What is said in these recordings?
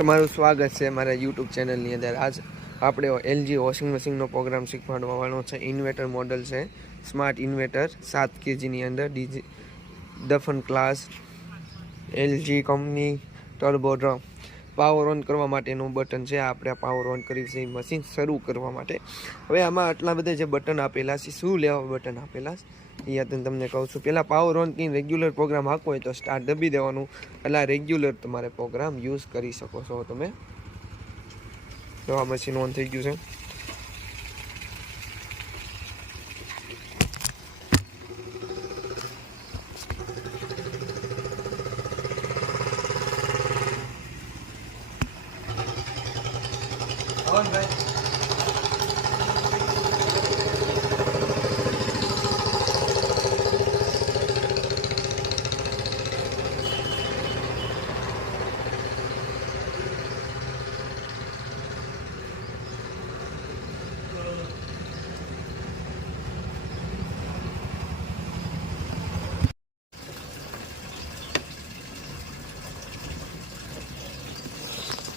તમારું સ્વાગત છે મારા યુટ્યુબ ચેનલની અંદર। આજ આપણે એલજી વોશિંગ મશીનનો પ્રોગ્રામ શીખવાડવાનો છે। ઇન્વર્ટર મોડલ છે, સ્માર્ટ ઇન્વર્ટર 7 kgની અંદર ડીજી દફન ક્લાસ LG company turbo drum. Power on કરવા માટેનું બટન છે, આપણે પાવર ઓન કરી છે મશીન શરૂ કરવા માટે। હવે આમાં આટલા બધા જે બટન આપેલા છે, શું લેવા બટન આપેલા છે એ તમને કહું છું। પહેલાં પાવર ઓન કરીને રેગ્યુલર પ્રોગ્રામ હાંકવો હોય તો સ્ટાર્ટ દબી દેવાનું, એટલે રેગ્યુલર તમારે પ્રોગ્રામ યુઝ કરી શકો છો તમે। તો આ મશીન ઓન થઈ ગયું છે।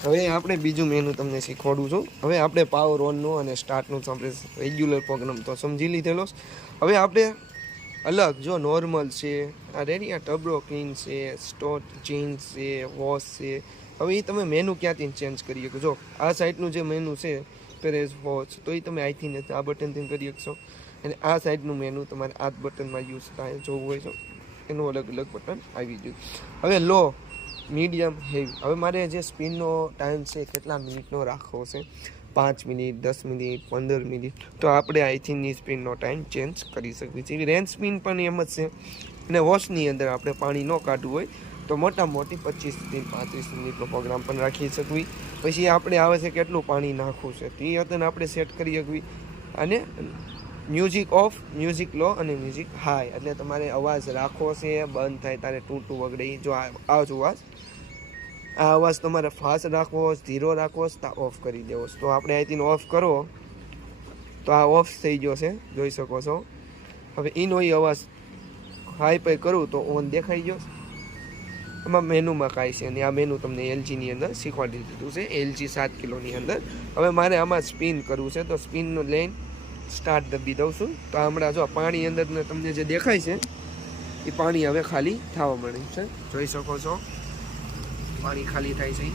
હવે આપણે બીજું મેનુ તમને શીખવાડું છું। હવે આપણે પાવર ઓનનું અને સ્ટાર્ટનું આપણે રેગ્યુલર પ્રોગ્રામ તો સમજી લીધેલો। હવે આપણે અલગ જો નોર્મલ છે, આ રેડી, આ ટર્બો ક્લીન છે, સ્ટોર ચેન્જ છે, વોશ છે। હવે એ તમે મેનુ ક્યાંથી ચેન્જ કરી શકો? જો આ સાઈડનું જે મેનુ છે પ્રેસ વોચ, તો એ તમે અહીંથી આ બટનથી કરી શકશો। અને આ સાઈડનું મેનુ તમારે આ બટનમાં યુઝ થાય જોવું હોય તો એનું અલગ અલગ બટન આવી ગયું। હવે લો, મીડિયમ, હેવી। હવે મારે જે સ્પિનનો ટાઈમ છે કેટલા મિનિટનો રાખવો છે, 5 મિનિટ, 10 મિનિટ, 15 મિનિટ, તો આપણે આઈથિંકની સ્પિનનો ટાઈમ ચેન્જ કરી શકીએ છીએ। રેન્જ સ્પિન પણ એમ જ છે। અને વોશની અંદર આપણે પાણી ન કાઢવું હોય તો મોટા મોટી 25 થી 35 મિનિટનો પ્રોગ્રામ પણ રાખી શકવી। પછી આપણે આવે છે કેટલું પાણી નાખવું છે તે અત્યારે આપણે સેટ કરી શકવી। અને મ્યુઝિક ઓફ, મ્યુઝિક લો અને મ્યુઝિક હાઈ, એટલે તમારે અવાજ રાખવો છે, બંધ થાય ત્યારે ટૂંટું વગડે જો આ અવાજ, આ અવાજ તમારે ફાસ્ટ રાખવો, ધીરો રાખવો તો ઓફ કરી દેવો। તો આપણે અહીંથી ઓફ કરો તો આ ઓફ થઈ ગયો છે, જોઈ શકો છો। હવે એનો એ અવાજ હાઈ પાઈ કરું તો ઓન દેખાઈ ગયો। આમાં મેનુમાં કાંઈ છે અને આ મેનુ તમને એલજીની અંદર શીખવાડી દીધું છે, એલજી 7 કિલોની અંદર। હવે મારે આમાં સ્પિન કરવું છે તો સ્પિનનું લઈને સ્ટાર્ટ દબી દઉં છું। તો હમણાં જો પાણી અંદર તમને જે દેખાય છે એ પાણી હવે ખાલી થવા મળ્યું છે, જોઈ શકો છો પાણી ખાલી થાય છે।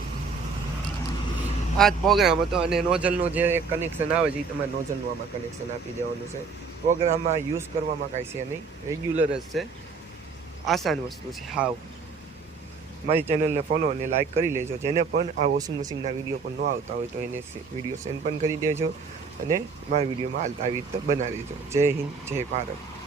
આ જ પ્રોગ્રામ હતો। અને નોઝલનું જે એક કનેક્શન આવે છે એ તમારે નોઝલનું આમાં કનેક્શન આપી દેવાનું છે। પ્રોગ્રામમાં યુઝ કરવામાં કાંઈ છે નહીં, રેગ્યુલર જ છે, આસાન વસ્તુ છે હાવ। મારી ચેનલને ફોલો અને લાઇક કરી લેજો। જેને પણ આ વોશિંગ મશીનના વિડીયો પણ ન આવતા હોય તો એને વિડીયો સેન્ડ પણ કરી દેજો અને મારા વિડીયોમાં હાલતા આવી રીતે બનાવી દેજો। જય હિન્દ, જય ભારત।